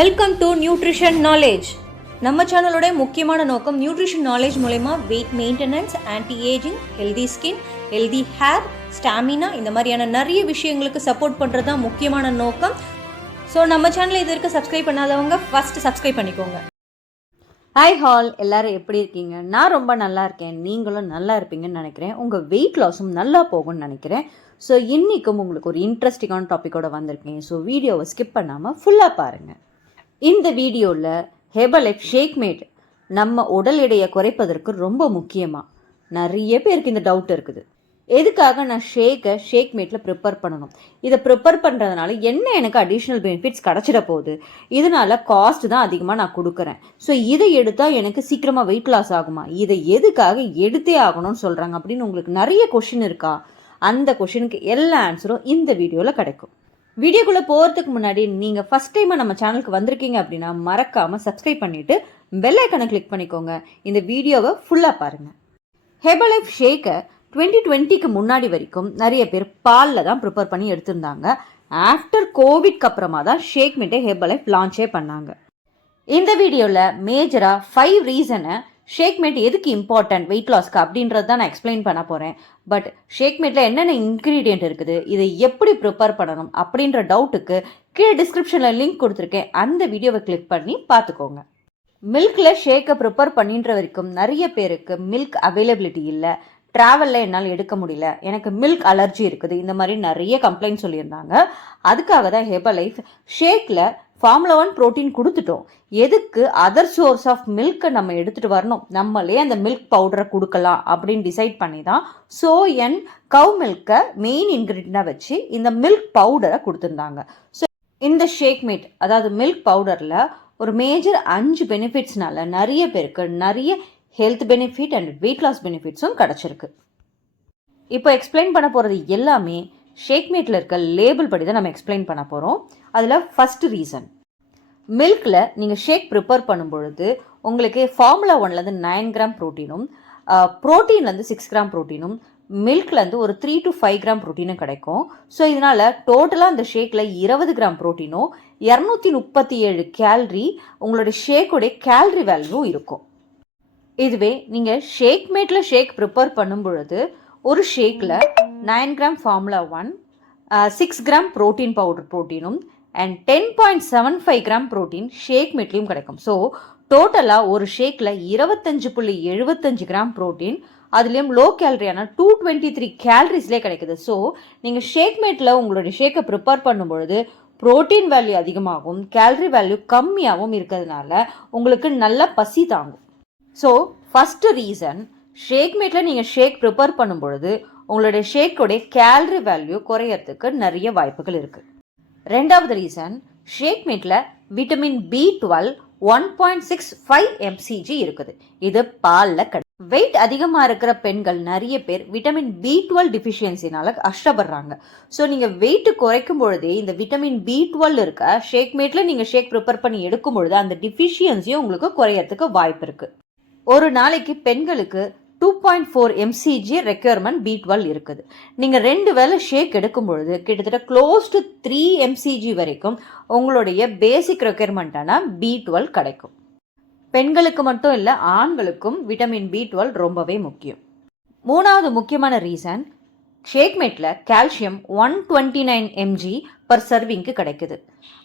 Welcome to nutrition knowledge. நம்ம சேனலோட முக்கியமான நோக்கம் நியூட்ரிஷன் நாலேஜ் மூலமா weight maintenance, anti ageing, healthy skin, healthy hair, stamina இந்த மாதிரியான நிறைய விஷயங்களுக்கு சப்போர்ட் பண்ணுறது தான் முக்கியமான நோக்கம். ஸோ நம்ம சேனலை இது வரைக்கும் சப்ஸ்கிரைப் பண்ணாதவங்க ஃபஸ்ட்டு சப்ஸ்கிரைப் பண்ணிக்கோங்க. ஹாய் ஹால், எல்லோரும் எப்படி இருக்கீங்க? நான் ரொம்ப நல்லா இருக்கேன். நீங்களும் நல்லா இருப்பீங்கன்னு நினைக்கிறேன். உங்கள் வெயிட் லாஸும் நல்லா போகும்னு நினைக்கிறேன். ஸோ இன்றைக்கும் உங்களுக்கு ஒரு இன்ட்ரெஸ்டிங்கான டாப்பிக்கோடு வந்திருக்கேன். ஸோ வீடியோவை ஸ்கிப் பண்ணாமல் ஃபுல்லாக பாருங்கள். இந்த வீடியோவில் ஹெர்பலைஃப் ஷேக் மேட் நம்ம உடல் எடையை குறைப்பதற்கு ரொம்ப முக்கியமாக நிறைய பேருக்கு இந்த டவுட் இருக்குது. எதுக்காக நான் ஷேக் மேட்டில் ப்ரிப்பேர் பண்ணணும், இதை ப்ரிப்பேர் பண்ணுறதுனால என்ன எனக்கு அடிஷ்னல் பெனிஃபிட்ஸ் கிடச்சிட போகுது, இதனால் காஸ்ட் தான் அதிகமாக நான் கொடுக்குறேன், ஸோ இதை எடுத்தால் எனக்கு சீக்கிரமாக வெயிட் லாஸ் ஆகுமா, இதை எதுக்காக எடுத்தே ஆகணும்னு சொல்கிறாங்க அப்படின்னு உங்களுக்கு நிறைய கொஷின் இருக்கா? அந்த கொஷினுக்கு எல்லா ஆன்சரும் இந்த வீடியோவில் கிடைக்கும். வீடியோக்குள்ளே போகிறதுக்கு முன்னாடி நீங்கள் ஃபஸ்ட் டைமாக நம்ம சேனலுக்கு வந்திருக்கீங்க அப்படின்னா மறக்காமல் சப்ஸ்கிரைப் பண்ணிவிட்டு பெல் ஐக்கனை கிளிக் பண்ணிக்கோங்க. இந்த வீடியோவை ஃபுல்லாக பாருங்கள். ஹெர்பலைஃப் ஷேக்கை 2020க்கு முன்னாடி வரைக்கும் நிறைய பேர் பாலில் தான் ப்ரிப்பேர் பண்ணி எடுத்திருந்தாங்க. ஆஃப்டர் கோவிட்க்கு அப்புறமா தான் ஷேக் மேட்டை ஹெர்பலைஃப் லான்ச்சே பண்ணாங்க. இந்த வீடியோவில் மேஜராக 5 ரீசனை ஷேக் மேட் எதுக்கு இம்பார்ட்டன்ட் வெயிட் லாஸ்க்கு அப்படின்றது தான் நான் எக்ஸ்பிளைன் பண்ண போகிறேன். பட் ஷேக் மேட்டில் என்னென்ன இன்க்ரீடியன்ட் இருக்குது, இதை எப்படி ப்ரிப்பேர் பண்ணணும் அப்படின்ற டவுட்டுக்கு கீழே டிஸ்கிரிப்ஷனில் லிங்க் கொடுத்துருக்கேன். அந்த வீடியோவை கிளிக் பண்ணி பார்த்துக்கோங்க. மில்கில் ஷேக்கை ப்ரிப்பேர் பண்ணின்ற வரைக்கும் நிறைய பேருக்கு மில்க் அவைலபிலிட்டி இல்லை, ட்ராவலில் என்னால் எடுக்க முடியல, எனக்கு மில்க் அலர்ஜி இருக்குது, இந்த மாதிரி நிறைய கம்ப்ளைண்ட் சொல்லியிருந்தாங்க. அதுக்காக தான் ஹெர்பலைஃப் ஷேக்கில் ஃபார்முலா 1 ப்ரோட்டீன் கொடுத்துட்டோம். எதுக்கு அதர் சோர்ஸ் ஆஃப் மில்க்கை நம்ம எடுத்துகிட்டு வரணும், நம்மளே அந்த மில்க் பவுடரை கொடுக்கலாம் அப்படின்னு டிசைட் பண்ணி தான் சோய் அண்ட் கவ் மில்க்கை மெயின் இன்க்ரீடியண்டாக வச்சு இந்த மில்க் பவுடரை கொடுத்துருந்தாங்க. ஸோ இந்த ஷேக் மேட் அதாவது மில்க் பவுடரில் ஒரு மேஜர் 5 பெனிஃபிட்ஸ்னால நிறைய பேருக்கு நிறைய health benefit and weight loss பெனிஃபிட்ஸும் கிடச்சிருக்கு. இப்போ எக்ஸ்பிளைன் பண்ண போகிறது எல்லாமே ஷேக் மேட்டில் இருக்க லேபிள் படி தான் நம்ம எக்ஸ்பிளைன் பண்ண போகிறோம். அதில் ஃபஸ்ட்டு ரீசன், மில்கில் நீங்கள் ஷேக் ப்ரிப்பேர் பண்ணும்பொழுது உங்களுக்கு ஃபார்முலா 1லேருந்து 9 கிராம் ப்ரோட்டீனும், ப்ரோட்டீன்லேருந்து 6 கிராம் ப்ரோட்டீனும், மில்க்லேருந்து ஒரு 3 to 5 கிராம் ப்ரோட்டீனும் கிடைக்கும். ஸோ இதனால் டோட்டலாக அந்த ஷேக்கில் 20 கிராம் ப்ரோட்டீனும் 237 கேலரி உங்களுடைய ஷேக்குடைய கேலரி வேல்யூ இருக்கும். இதுவே நீங்கள் ஷேக் மேட்டில் ஷேக் ப்ரிப்பேர் பண்ணும் பொழுது ஒரு ஷேக்கில் 9 gram formula 1, 6 gram protein powder ப்ரோட்டீனும் அண்ட் 10.75 கிராம் ப்ரோட்டீன் ஷேக் மேட்லேயும் கிடைக்கும். ஸோ டோட்டலாக ஒரு ஷேக்கில் 25.75 கிராம் ப்ரோட்டீன், அதுலேயும் லோ கேலரியான 223 கேலரிஸ்லேயே கிடைக்குது. ஸோ நீங்கள் ஷேக் மேட்டில் உங்களுடைய ஷேக்கை ப்ரிப்பேர் பண்ணும்பொழுது ப்ரோட்டீன் வேல்யூ அதிகமாகவும் கேலரி வேல்யூ கம்மியாகவும் இருக்கிறதுனால உங்களுக்கு நல்ல பசி தாங்கும். ஸோ ஃபஸ்ட்டு ரீசன், ஷேக் மேட்டில் நீங்கள் ஷேக் ப்ரிப்பேர் பண்ணும்பொழுது உங்களுடைய ஷேக்கோடைய கேலரி வேல்யூ குறையறதுக்கு நிறைய வாய்ப்புகள் இருக்குது. ரெண்டாவது ரீசன், ஷேக் மேட்டில் விட்டமின் B12 1.65 mcg இருக்குது. இது பாலில் வெயிட் அதிகமாக இருக்கிற பெண்கள் நிறைய பேர் விட்டமின் B12 டிஃபிஷியன்சினால கஷ்டப்படுறாங்க. ஸோ நீங்கள் வெயிட் குறைக்கும் பொழுதே இந்த விட்டமின் B12 இருக்க ஷேக் மேட்டில் நீங்கள் ஷேக் ப்ரிப்பேர் பண்ணி எடுக்கும் பொழுது அந்த டிஃபிஷியன்சியும் உங்களுக்கு குறையறதுக்கு வாய்ப்பு இருக்குது. ஒரு நாளைக்கு பெண்களுக்கு 2.4 mcg ரெக்யர்மெண்ட் B12 இருக்குது. நீங்கள் 2 வேளை ஷேக் எடுக்கும் பொழுது கிட்டத்தட்ட க்ளோஸ் டு 3 mcg வரைக்கும் உங்களுடைய பேசிக் ரெக்யர்மெண்ட்டான B12 கிடைக்கும். பெண்களுக்கு மட்டும் இல்லை, ஆண்களுக்கும் விட்டமின் B12 ரொம்பவே முக்கியம். மூணாவது முக்கியமான ரீசன், ஷேக் மேட்டில் கால்சியம் 129 mg பர் சர்விங்க்கு கிடைக்குது.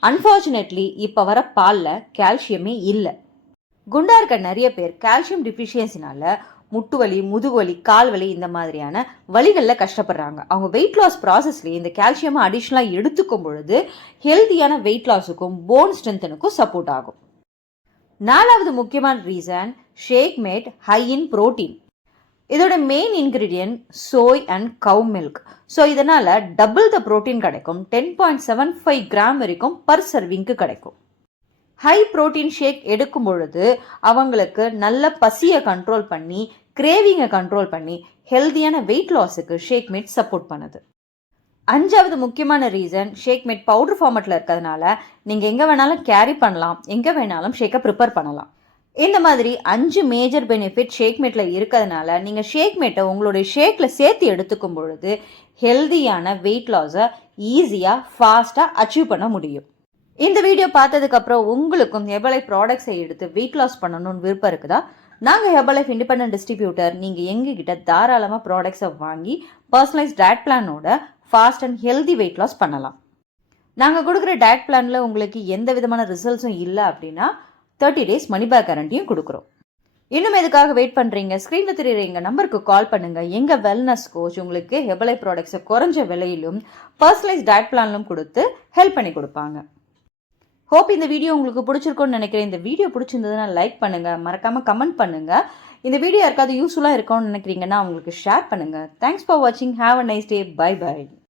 அன்ஃபார்ச்சுனேட்லி இப்போ வர பாலில் கால்சியமே இல்லை. குண்டா இருக்க நிறைய பேர் கால்சியம் டிஃபிஷியன்சினால முட்டு வலி, முதுகுவலி, கால் வலி இந்த மாதிரியான வலிகளில் கஷ்டப்படுறாங்க. அவங்க வெயிட் லாஸ் ப்ராசஸ்லேயே இந்த கால்சியமை அடிஷ்னலாக எடுத்துக்கும் பொழுது ஹெல்த்தியான வெயிட் லாஸுக்கும் போன் ஸ்ட்ரென்த்தனுக்கும் சப்போர்ட் ஆகும். நாலாவது முக்கியமான reason, shake mate high in protein. இதோட main ingredient soy and cow milk. So இதனால் டபுள் த ப்ரோட்டீன் கிடைக்கும். 10.75 கிராம் வரைக்கும் பர் சர்விங்க்கு கிடைக்கும். ஹை ப்ரோட்டீன் ஷேக் எடுக்கும் பொழுது அவங்களுக்கு நல்ல பசியை கண்ட்ரோல் பண்ணி, கிரேவிங்கை கண்ட்ரோல் பண்ணி ஹெல்த்தியான வெயிட் லாஸுக்கு ஷேக் மேட் சப்போர்ட் பண்ணுது. அஞ்சாவது முக்கியமான ரீசன், ஷேக் மேட் பவுடர் ஃபார்மேட்டில் இருக்கிறதுனால நீங்கள் எங்கே வேணாலும் கேரி பண்ணலாம், எங்கே வேணாலும் ஷேக்கை ப்ரிப்பேர் பண்ணலாம். இந்த மாதிரி 5 மேஜர் பெனிஃபிட் ஷேக் மேட்டில் இருக்கிறதுனால நீங்கள் ஷேக் மேட்டை உங்களுடைய ஷேக்கில் சேர்த்து எடுத்துக்கும் பொழுது ஹெல்த்தியான வெயிட் லாஸை ஈஸியாக ஃபாஸ்ட்டாக அச்சீவ் பண்ண முடியும். இந்த வீடியோ பார்த்ததுக்கப்புறம் உங்களுக்கும் ஹெர்பலைஃப் ப்ராடக்ட்ஸை எடுத்து வெயிட் லாஸ் பண்ணணும்னு விருப்பம் இருக்குதா? நாங்கள் ஹெர்பலைஃப் இண்டிபெண்டன்ட் டிஸ்ட்ரிபியூட்டர். நீங்கள் எங்ககிட்ட தாராளமாக ப்ராடக்ட்ஸை வாங்கி பர்சனலைஸ் டயட் பிளானோட fast and healthy weight loss பண்ணலாம். நாங்கள் கொடுக்குற டயட் பிளானில் உங்களுக்கு எந்த விதமான ரிசல்ட்ஸும் இல்லை அப்படின்னா 30 days மணி பேக் கேரண்டியும் கொடுக்குறோம். இன்னும் எதுக்காக வெயிட் பண்ணுறீங்க? ஸ்க்ரீனில் தெரியுற எங்கள் நம்பருக்கு கால் பண்ணுங்கள். எங்கள் வெல்னஸ் கோச் உங்களுக்கு ஹெர்பலைஃப் ப்ராடக்ட்ஸை குறைஞ்ச விலையிலும் பர்சனலைஸ் டயட் பிளான்லும் கொடுத்து ஹெல்ப் பண்ணி கொடுப்பாங்க. ஹோப் இந்த வீடியோ உங்களுக்கு பிடிச்சிருக்கும்னு நினைக்கிறேன். இந்த வீடியோ பிடிச்சிருந்ததுன்னா லைக் பண்ணுங்கள், மறக்காமல் கமெண்ட் பண்ணுங்கள். இந்த வீடியோ யாருக்காவது யூஸ்ஃபுல்லாக இருக்கும்னு நினைக்கிறீங்கன்னா உங்களுக்கு ஷேர் பண்ணுங்கள். தேங்க்ஸ் ஃபார் வாட்சிங். Have a nice day. Bye by.